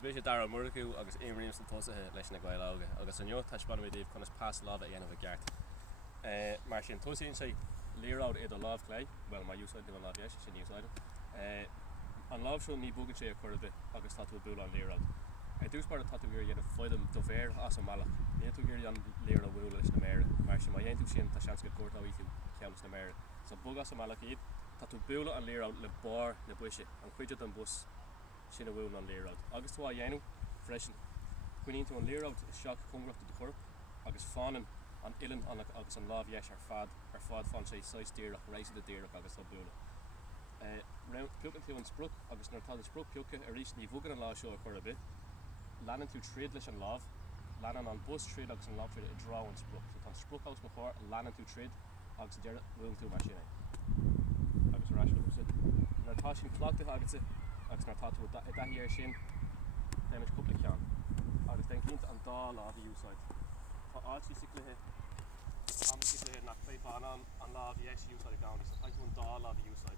agus bit Dara Murcu agus éimríim san tosathe leis na gaiileága agus an neo taispanna mé díobh chunas Pas Lámha dhéanamh geart. Mar sin tosaíonn sé líráid iad an lámh clé, well má úsáid go an lámh eis sin úsáid. An lámh seo ní bugann sé a chur bit agus tá tú buail an líráid. Dúspáir tá tú gur dhéanamh foidim do bhéir as an malach. Ní tú gur an lír a bhúil leis na méire, mar sin má dhéanamh sin tá seans go cuairtáí tú ceannas na méire. So bug as an malach iad, tá tú buail an líráid le bar na buise an chuide an bus sin a bhúil an líráid. Agus tú a dhéanamh freisin. Cuiníonn tú an líráid seach cumreachta do chorp agus fánan an ilan agus an lámh eis ar fad fan sé 6 díreach rééis de díreach agus tá buaile. Piúcann tú an spruc agus nar tá an spruc piúcha a rís ní bhugan an lá seo a chur a bit. Leanan tú tríd leis an lámh, leanan an bus tríd agus an lámh tríd i drá an spruc. So tá spruc aus mo chóir, leanan tú tríd agus a dearad bhuail tú mar sin é. Agus arás go sit. Nar tá sin clochta agatsa agus nar tá tú i dtaithí ar sin déanais cúpla ceann. Agus den cinnt an dá lámh a úsáid. Tá áiltí sa cluthe nach féipáin an lámh eis úsáid a gána, so tá tú an dá lámh a úsáid.